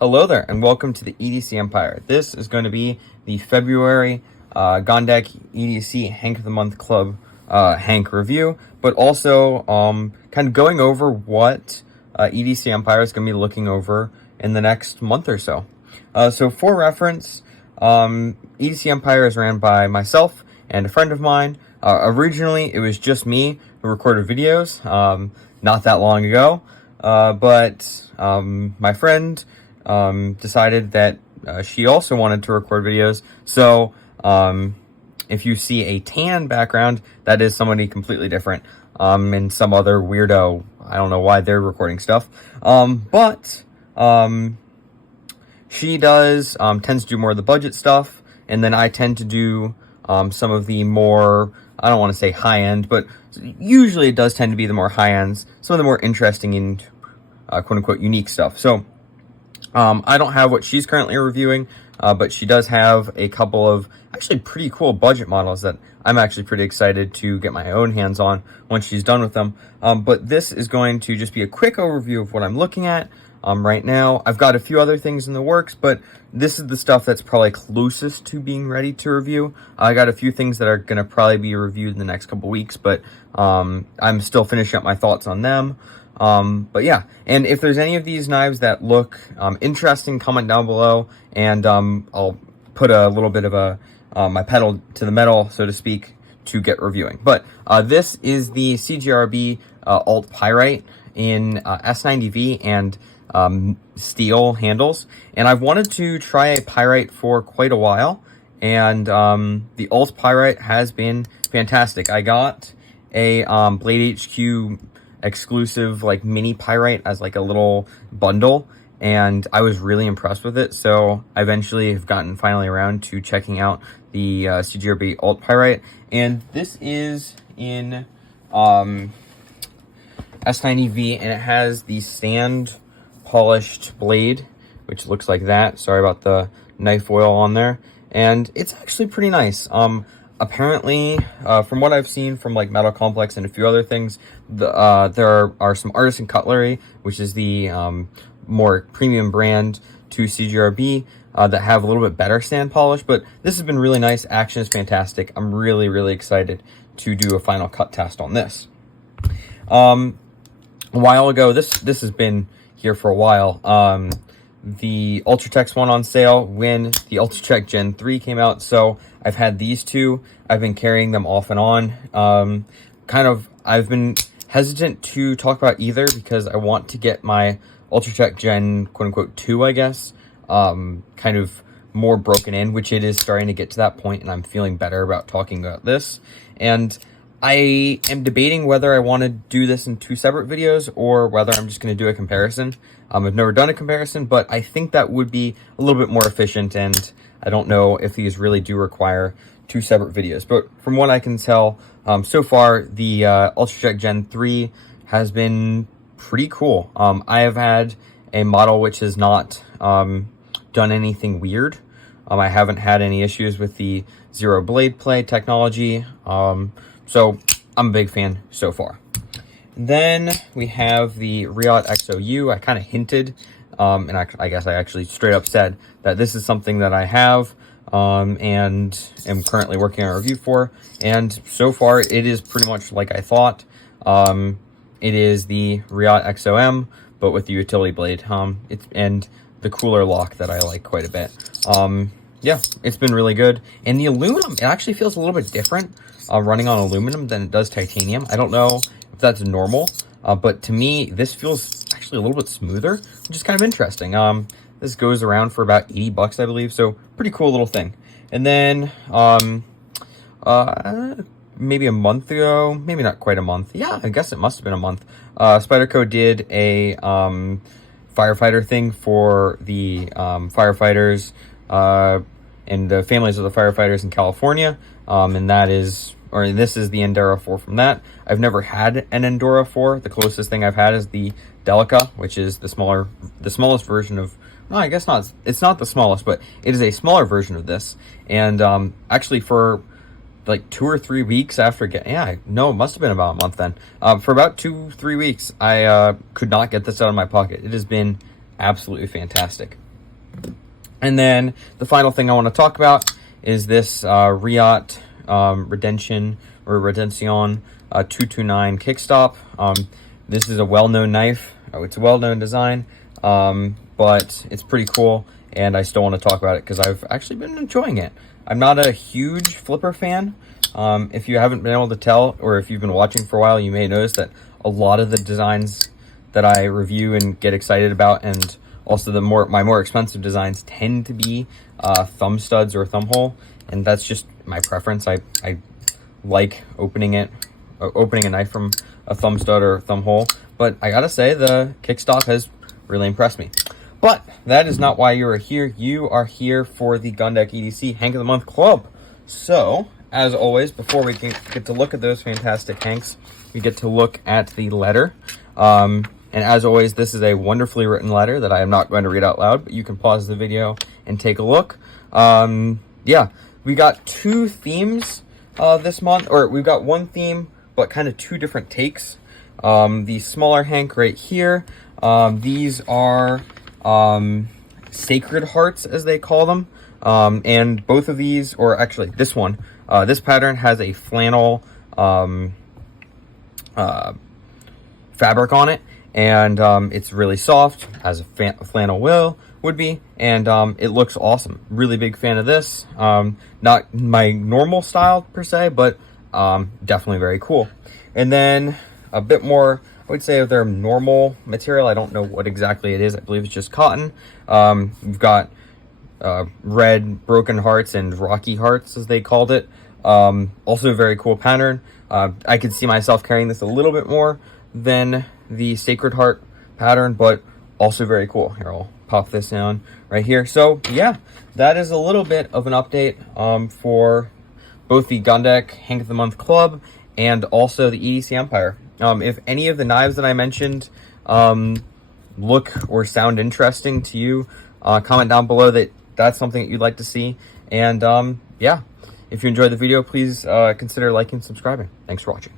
Hello there, and welcome to the EDC Empire. This is going to be the February GondekEDC Hank of the Month Club Hank review, but also kind of going over what EDC Empire is going to be looking over in the next month or so. So for reference, EDC Empire is ran by myself and a friend of mine. Originally, it was just me who recorded videos not that long ago, but my friend decided that she also wanted to record videos. So if you see a tan background, that is somebody completely different, and some other weirdo. I don't know why they're recording stuff, but she does tends to do more of the budget stuff, and then I tend to do some of the more, I don't want to say high end, but usually it does tend to be the more high ends, some of the more interesting and quote unquote unique stuff. So I don't have what she's currently reviewing, but she does have a couple of actually pretty cool budget models that I'm actually pretty excited to get my own hands on once she's done with them. But this is going to just be a quick overview of what I'm looking at right now. I've got a few other things in the works, but this is the stuff that's probably closest to being ready to review. I got a few things that are going to probably be reviewed in the next couple weeks, but I'm still finishing up my thoughts on them. But yeah, and if there's any of these knives that look interesting, comment down below, and I'll put a little bit of a my pedal to the metal, so to speak, to get reviewing. But this is the CGRB Alt Pyrite in S90V and steel handles, and I've wanted to try a pyrite for quite a while, and the Alt Pyrite has been fantastic. I got a Blade HQ exclusive like mini pyrite as like a little bundle, and I was really impressed with it, so I eventually have gotten finally around to checking out the CGRB Alt Pyrite, and this is in S90V, and it has the sand polished blade, which looks like that. Sorry about the knife oil on there, and it's actually pretty nice. Apparently, from what I've seen from like Metal Complex and a few other things, there are some Artisan Cutlery, which is the more premium brand to CGRB, that have a little bit better sand polish, but this has been really nice. Action is fantastic. I'm really excited to do a final cut test on this. A while ago, this has been here for a while. The Ultratech's one on sale when the Ultratech Gen 3 came out, so I've had these two. I've been carrying them off and on. I've been hesitant to talk about either because I want to get my Ultratech Gen quote-unquote 2, I guess, kind of more broken in, which it is starting to get to that point, and I'm feeling better about talking about this. And I am debating whether I want to do this in two separate videos or whether I'm just going to do a comparison. I've never done a comparison, but I think that would be a little bit more efficient, and I don't know if these really do require two separate videos. But from what I can tell, so far, the Ultratech Gen 3 has been pretty cool. I have had a model which has not done anything weird. I haven't had any issues with the zero blade play technology. So I'm a big fan so far. Then we have the Riot XOU. I kind of hinted, and I guess I actually straight up said that this is something that I have and am currently working on a review for. And so far, it is pretty much like I thought. It is the Riot XOM, but with the utility blade. And the cooler lock that I like quite a bit. Yeah, it's been really good. And the aluminum, it actually feels a little bit different running on aluminum than it does titanium. I don't know if that's normal, but to me, this feels actually a little bit smoother, which is kind of interesting. This goes around for about 80 bucks, I believe, so pretty cool little thing. And then, maybe a month ago, maybe not quite a month. Yeah, I guess it must have been a month. Spyderco did a firefighter thing for the firefighters and the families of the firefighters in California, and this is the Endura 4 from that. I've never had an Endura 4. The closest thing I've had is the Delica, which is the smallest version of, no, I guess not. It's not the smallest, but it is a smaller version of this. And actually for like 2 or 3 weeks after getting, it must have been about a month then. For about 2-3 weeks, I could not get this out of my pocket. It has been absolutely fantastic. And then the final thing I want to talk about is this Riot Redemption 229 kickstop. This is a well-known knife. It's a well-known design, but it's pretty cool, and I still want to talk about it because I've actually been enjoying it. I'm not a huge flipper fan. If you haven't been able to tell, or if you've been watching for a while, you may notice that a lot of the designs that I review and get excited about, and also my more expensive designs, tend to be thumb studs or thumb hole, and that's just my preference. I like opening a knife from a thumb stud or thumb hole, but I gotta say the kickstop has really impressed me. But that is not why you are here. You are here for the GondekEDC Hank of the Month Club. So, as always, before we get to look at those fantastic Hanks, we get to look at the letter. And as always, this is a wonderfully written letter that I am not going to read out loud, but you can pause the video and take a look. Yeah, we got two themes this month, or we've got one theme, but kind of two different takes. The smaller Hank right here, these are sacred hearts, as they call them. And both of these, or actually this one, this pattern has a flannel fabric on it, and it's really soft, as a flannel would be, and it looks awesome. Really big fan of this. Not my normal style per se, but definitely very cool. And then a bit more, I would say, of their normal material. I don't know what exactly it is. I believe it's just cotton. We've got red broken hearts and rocky hearts, as they called it. Also a very cool pattern. I could see myself carrying this a little bit more than the Sacred Heart pattern, but also very cool. Here, I'll pop this down right here. So yeah, that is a little bit of an update for both the Gondek Hank of the Month Club and also the EDC Empire. If any of the knives that I mentioned look or sound interesting to you, comment down below that that's something that you'd like to see. And yeah, if you enjoyed the video, please consider liking and subscribing. Thanks for watching.